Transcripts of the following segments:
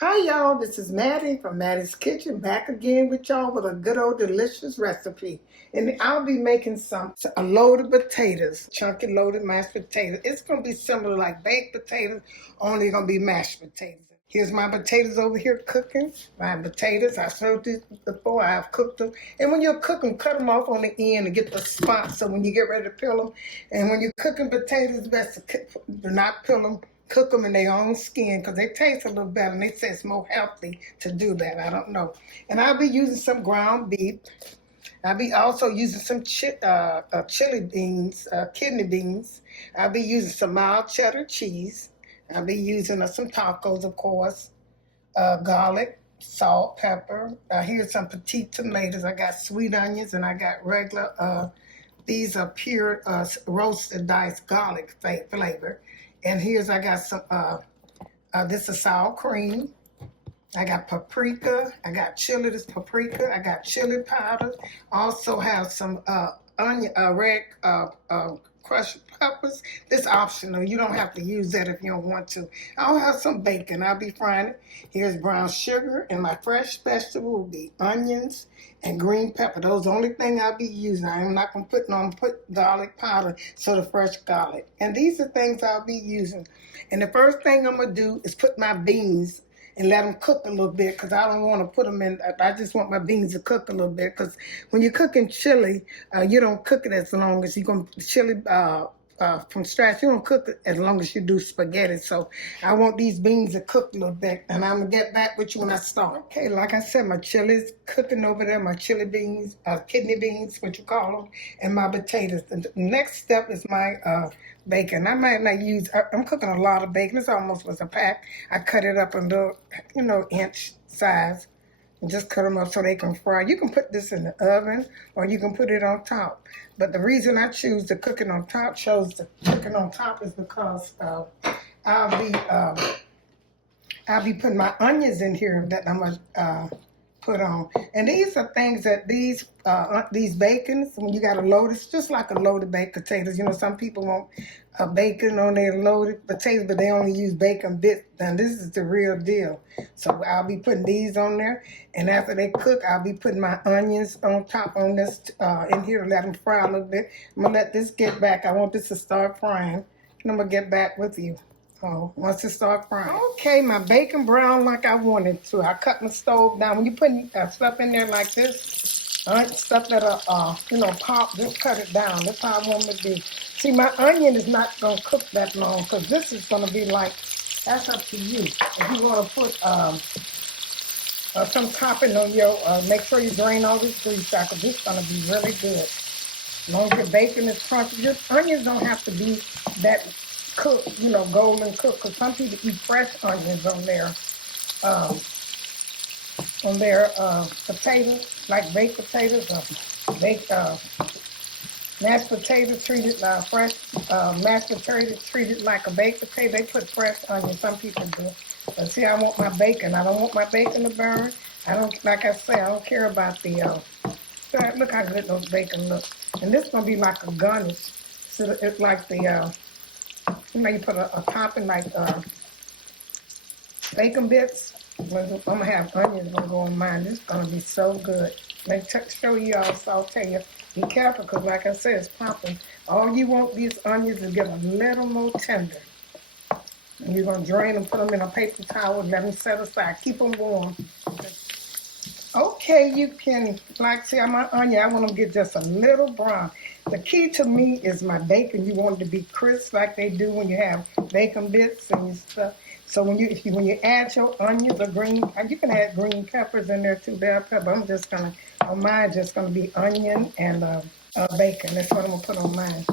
Hi y'all, this is Mattie from Mattie's Kitchen, back again with y'all with a good old delicious recipe. And I'll be making a loaded potatoes, chunky loaded mashed potatoes. It's going to be similar like baked potatoes, only going to be mashed potatoes. Here's my potatoes over here cooking. My potatoes, I showed this before, I've cooked them. And when you're cooking, cut them off on the end and get the spot so when you get ready to peel them. And when you're cooking potatoes, best to do not peel them. Cook them in their own skin because they taste a little better and they say it's more healthy to do that. I don't know. And I'll be using some ground beef. I'll be also using some chili beans, kidney beans. I'll be using some mild cheddar cheese. I'll be using some tacos, of course, garlic, salt, pepper. Here's some petite tomatoes. I got sweet onions and I got regular, these are pure roasted diced garlic flavor. And here's, I got some, this is sour cream. I got paprika. I got chili, this paprika. I got chili powder. Also have some onion, red crushed peppers. This optional. You don't have to use that if you don't want to. I'll have some bacon. I'll be frying it. Here's brown sugar. And my fresh vegetable will be onions and green pepper. Those are the only thing I'll be using. I'm not going to put garlic powder, so the fresh garlic. And these are things I'll be using. And the first thing I'm going to do is put my beans and let them cook a little bit because I don't want to put them in. I just want my beans to cook a little bit because when you're cooking chili, you don't cook it as long as you're going to chili from scratch. You don't cook it as long as you do spaghetti. So I want these beans to cook a little bit, and I'm going to get back with you when I start. Okay, like I said, my chili's cooking over there, my chili beans, kidney beans, what you call them, and my potatoes. The next step is my bacon. I might not use, I'm cooking a lot of bacon. This almost was a pack. I cut it up in little, inch size and just cut them up so they can fry. You can put this in the oven or you can put it on top. But the reason I choose the cooking on top, is because I'll be putting my onions in here that I'm gonna put on. And these are things that these bacons, when you got a loaded, it's just like a loaded baked potatoes. Some people want bacon on their loaded potatoes, but they only use bacon bits. And this is the real deal. So I'll be putting these on there. And after they cook, I'll be putting my onions on top on this in here to let them fry a little bit. I'm going to let this get back. I want this to start frying. And I'm going to get back with you. Once it starts frying. Okay, my bacon brown like I wanted to. I cut my stove down. When you put stuff in there like this, stuff that'll, pop, just cut it down. That's how I want it to be. See, my onion is not going to cook that long because this is going to be like, that's up to you. If you want to put some topping on your, make sure you drain all this grease out because this is going to be really good. As long as your bacon is crunchy, your onions don't have to be that cooked, golden cooked, because some people eat fresh onions on their potatoes, like baked potatoes, mashed potatoes treated fresh, mashed potatoes treated like a baked potato. They put fresh onions, some people do. But see, I want my bacon. I don't want my bacon to burn. Like I say, I don't care about the, look how good those bacon look. And this is going to be like a garnish. So it's like the, you put a topping like bacon bits. I'm going to have onions going to go on mine. This is going to be so good. Let me show you all, so I'll tell you. Be careful because like I said, it's popping. All you want these onions is get a little more tender. And you're going to drain them, put them in a paper towel, let them set aside. Keep them warm. Okay, you can, see, my onion, I want them to get just a little brown. The key to me is my bacon. You want it to be crisp like they do when you have bacon bits and stuff. So when you add your onions or you can add green peppers in there too, bell pepper. Mine just gonna be onion and bacon. That's what I'm gonna put on mine.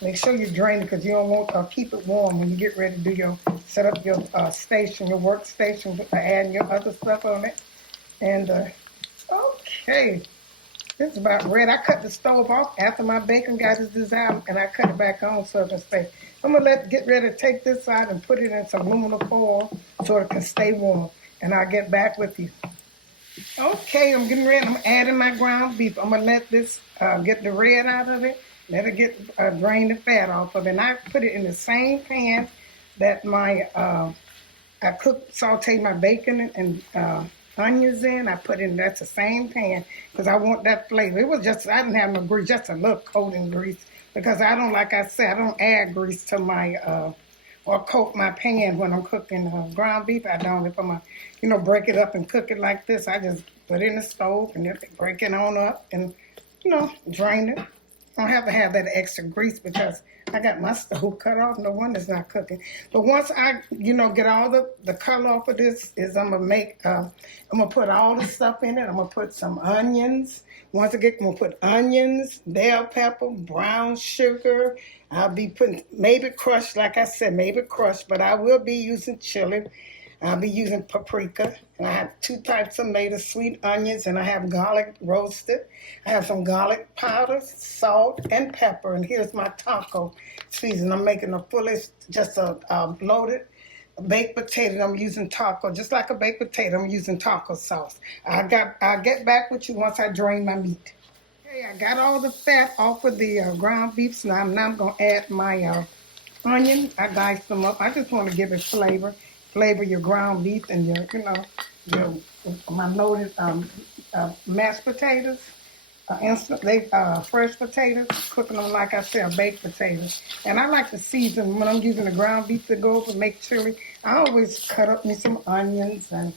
Make sure you drain it because you don't want keep it warm when you get ready to set up your station, your workstation, adding your other stuff on it. And okay. This is about ready. I cut the stove off after my bacon got its desired, and I cut it back on so it can stay. I'm going to get ready to take this out and put it in some aluminum foil so it can stay warm, and I'll get back with you. Okay, I'm getting ready. I'm adding my ground beef. I'm going to let this get the red out of it, let it get drain the fat off of it, and I put it in the same pan that my saute my bacon and onions in. I put in, that's the same pan because I want that flavor. It was just, I didn't have no grease, just a little coating grease because I don't, like I said, I don't add grease to my, or coat my pan when I'm cooking ground beef. I don't. If I'm, break it up and cook it like this, I just put it in the stove and then break it on up and, drain it. I don't have to have that extra grease because I got my stove cut off. No wonder it's not cooking. But once I, get all the color off of this, I'm gonna put all the stuff in it. I'm gonna put some onions. Once I get, I'm gonna put onions, bell pepper, brown sugar. I'll be putting maybe crushed, like I said, maybe crushed, but I will be using chili. I'll be using paprika, and I have 2 types of tomatoes, sweet onions, and I have garlic roasted. I have some garlic powder, salt, and pepper, and here's my taco season. I'm making a just a loaded baked potato. I'm using taco, just like a baked potato. I'm using taco sauce. I'll get back with you once I drain my meat. Okay, I got all the fat off of the ground beef, so now I'm going to add my onion. I diced them up. I just want to give it flavor. Flavor your ground beef and my loaded mashed potatoes, fresh potatoes, cooking them like I said, baked potatoes. And I like to season when I'm using the ground beef to go over make chili. I always cut up me some onions and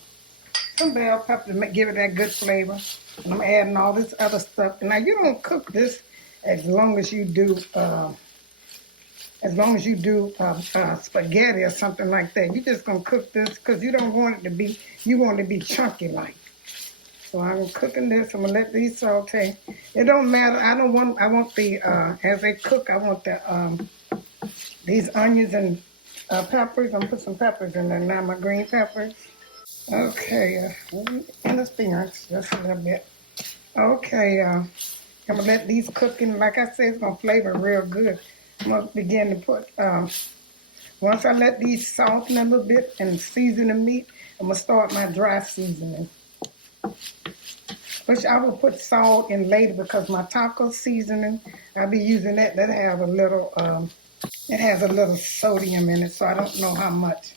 some bell pepper to give it that good flavor. And I'm adding all this other stuff. And now you don't cook this as long as you do. Spaghetti or something like that. You're just going to cook this because you don't want it to be, you want it to be chunky like. So I'm cooking this. I'm going to let these saute. It don't matter. I want the, as they cook, I want the, these onions and peppers. I'm going to put some peppers in there now, my green peppers. Okay, interference, just a little bit. Okay, I'm going to let these cook in. Like I said, it's going to flavor real good. I'm going to begin to put, once I let these soften a little bit and season the meat, I'm going to start my dry seasoning. Which I will put salt in later because my taco seasoning, I'll be using that. That have a little, it has a little sodium in it, so I don't know how much.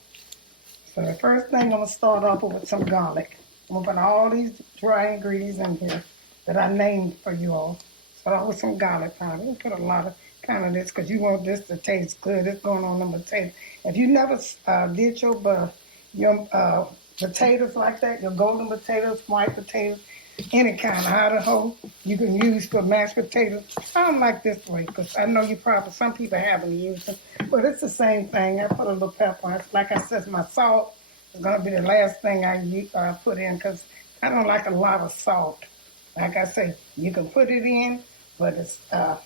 So the first thing I'm going to start off with some garlic. I'm going to put all these dry ingredients in here that I named for you all. Start off with some garlic powder. You put a lot of kind of this because you want this to taste good. It's going on the potato. If you never did your potatoes like that, your golden potatoes, white potatoes, any kind of Idaho you can use for mashed potatoes. I don't like this way because I know you probably, some people haven't used them, but it's the same thing. I put a little pepper on. Like I said, my salt is going to be the last thing I put in because I don't like a lot of salt. Like I say, you can put it in, but it's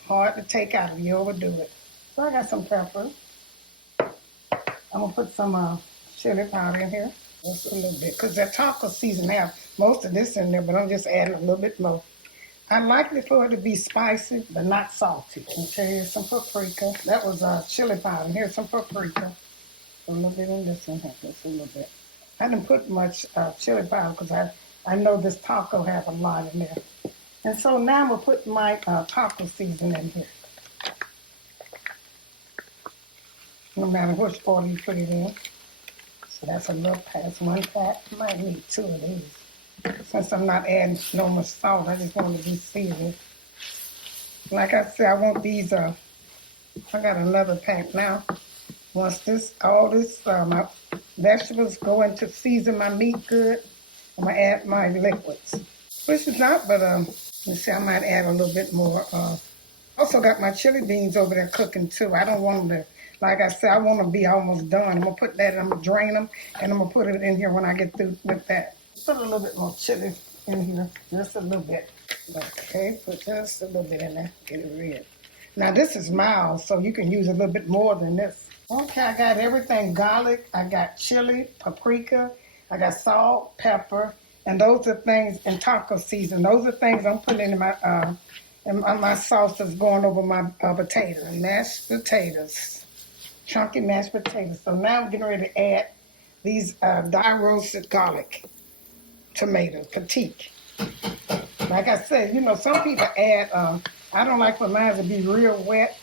hard to take out if you overdo it. So I got some pepper. I'm going to put some chili powder in here. Just a little bit. Because that taco season have most of this in there, but I'm just adding a little bit more. I like it for it to be spicy, but not salty. Okay, here's some paprika. That was chili powder. Here's some paprika. A little bit in this one. Just a little bit. I didn't put much chili powder because I know this taco has a lot in there. And so now I'm going to put my taco seasoning in here. No matter which order you put it in. So that's a little past 1 pack. I might need 2 of these. Since I'm not adding no more salt, I just want to be seasoned. Like I said, I want these, I got another pack now. Once all this, my vegetables go into season my meat good, I'm going to add my liquids. Which is not, but let's see, I might add a little bit more. Also got my chili beans over there cooking too. I don't want them to, like I said, I want to be almost done. I'm going to put that, I'm going to drain them, and I'm going to put it in here when I get through with that. Put a little bit more chili in here, just a little bit. Okay, put just a little bit in there, get it red. Now this is mild, so you can use a little bit more than this. Okay, I got everything, garlic, I got chili, paprika, I got salt, pepper, and those are things in taco season. Those are things I'm putting in my sauce that's going over my potatoes, mashed potatoes, chunky mashed potatoes. So now I'm getting ready to add these dry roasted garlic tomatoes, petite. Like I said, some people add, I don't like for mine to be real wet.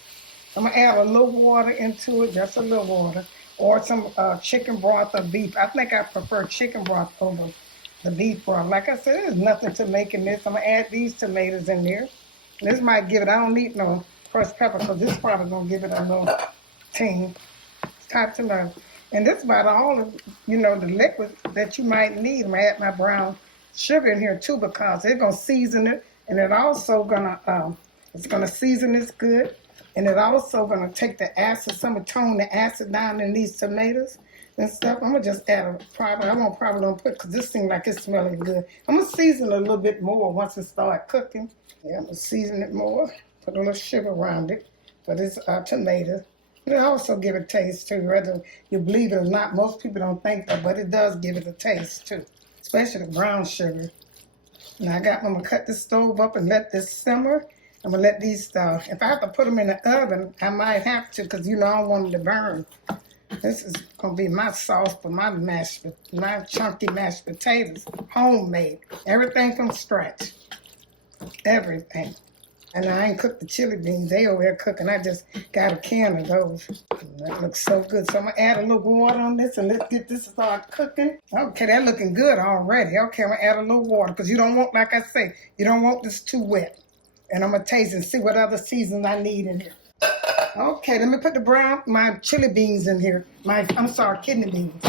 I'm going to add a little water into it, just a little water. or some chicken broth or beef. I think I prefer chicken broth over the beef broth. Like I said, there's nothing to making this. I'm gonna add these tomatoes in there. This might give it, I don't need no crushed pepper because this probably gonna give it a little ting. Type tomato. And this is about all of, the liquid that you might need. I'm gonna add my brown sugar in here too because it's gonna season it, and it also gonna it's gonna season this good, and it also gonna take the acid, some of tone the acid down in these tomatoes and stuff. I'm gonna just add I won't probably don't put because this seems like it's smelling good. I'm gonna season it a little bit more once it start cooking. Yeah, I'm gonna season it more. Put a little sugar around it for this tomato. It also give it taste too, whether you believe it or not. Most people don't think that, but it does give it a taste too, especially the brown sugar. Now I'm gonna cut the stove up and let this simmer. I'm gonna let these, if I have to put them in the oven, I might have to, because I don't want them to burn. This is gonna be my sauce for my chunky mashed potatoes, homemade, everything from scratch, everything. And I ain't cooked the chili beans. They over here cooking. I just got a can of those. That looks so good. So I'm going to add a little water on this and let's get this start cooking. Okay, that looking good already. Okay, I'm going to add a little water because you don't want, like I say, you don't want this too wet. And I'm going to taste and see what other seasons I need in here. Okay, let me put my chili beans in here. Kidney beans.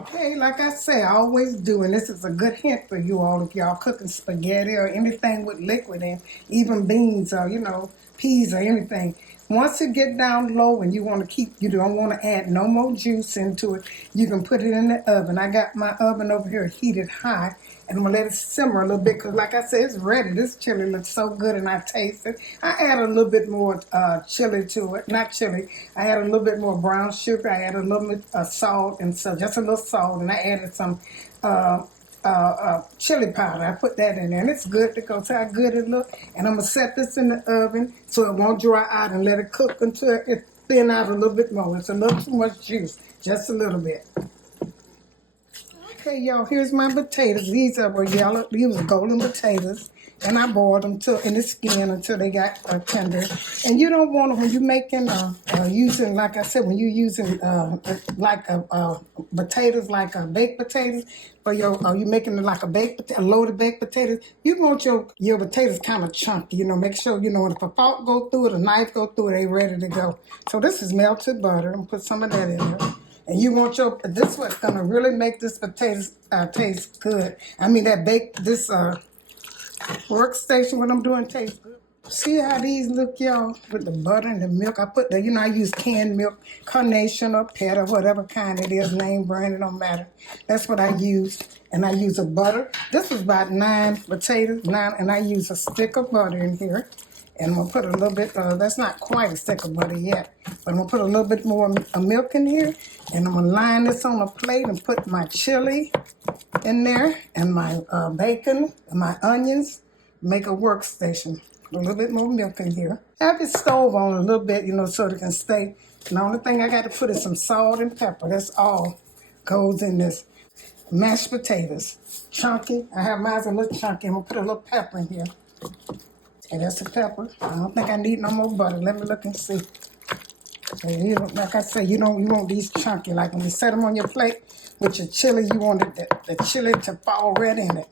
Okay, like I say, I always do, and this is a good hint for you all if y'all cooking spaghetti or anything with liquid in, even beans or, peas or anything. Once it get down low and you don't want to add no more juice into it, you can put it in the oven. I got my oven over here heated high, and I'm going to let it simmer a little bit because, like I said, it's ready. This chili looks so good, and I taste it. I add a little bit more chili to it. Not chili. I add a little bit more brown sugar. I add a little bit of salt, and so just a little salt, and I added some chili powder. I put that in there, and it's good to go. See how good it look. And I'm going to set this in the oven so it won't dry out and let it cook until it thin out a little bit more. It's a little too much juice, just a little bit. Okay, y'all, here's my potatoes. These were yellow. These were golden potatoes. And I boiled them in the skin until they got tender. And you don't want them when you're making, using, like I said, when you're using potatoes, like baked potatoes, for you making it like a loaded baked potatoes, you want your potatoes kind of chunky, make sure, if a fork go through it, a knife go through it, they ready to go. So this is melted butter. I'm going to put some of that in there. And you want this is what's going to really make this potatoes taste good. I mean, this workstation, what I'm doing, tastes good. See how these look, y'all, with the butter and the milk. I put I use canned milk, Carnation or Pet or whatever kind it is, name brand, it don't matter. That's what I use. And I use a butter. This was about 9 potatoes, and I use a stick of butter in here. And I'm going to put a little bit, that's not quite a stick of butter yet, but I'm going to put a little bit more milk in here. And I'm going to line this on a plate and put my chili in there and my bacon and my onions. Make a workstation. A little bit more milk in here. Have your stove on a little bit, so it can stay. And the only thing I got to put is some salt and pepper. That's all goes in this. Mashed potatoes. Chunky. I have mine a little chunky. I'm going to put a little pepper in here. And that's the pepper. I don't think I need no more butter. Let me look and see. And like I say, you want these chunky. Like when you set them on your plate with your chili, you want the chili to fall right in it.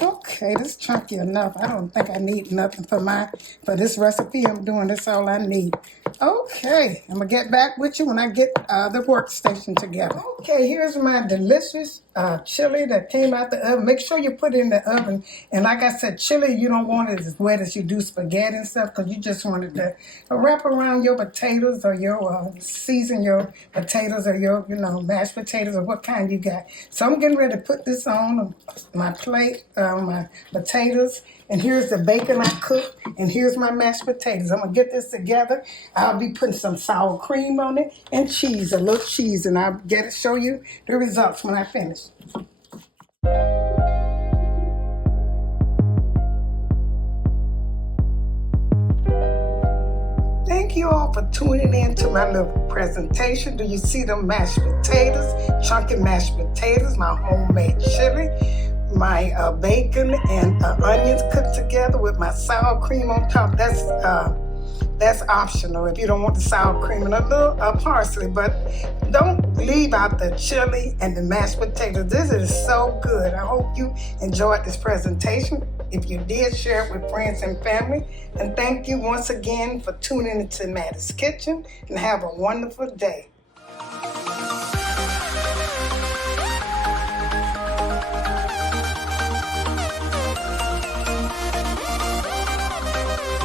Okay, this is chunky enough. I don't think I need nothing for this recipe I'm doing. That's all I need. Okay, I'm going to get back with you when I get the workstation together. Okay, here's my delicious chili that came out the oven. Make sure you put it in the oven. And like I said, chili, you don't want it as wet as you do spaghetti and stuff because you just want it to wrap around your potatoes or your season your potatoes or your, mashed potatoes or what kind you got. So I'm getting ready to put this on my plate, my potatoes. And here's the bacon I cooked, and here's my mashed potatoes. I'm going to get this together. I'll be putting some sour cream on it and cheese, a little cheese, and I'll show you the results when I finish. Thank you all for tuning in to my little presentation. Do you see them mashed potatoes, chunky mashed potatoes, my homemade chili, my bacon and onions cooked together with my sour cream on top. That's That's optional if you don't want the sour cream and a little parsley, but don't leave out the chili and the mashed potatoes. This is so good. I hope you enjoyed this presentation. If you did, share it with friends and family. And thank you once again for tuning into Mattie's Kitchen, and have a wonderful day.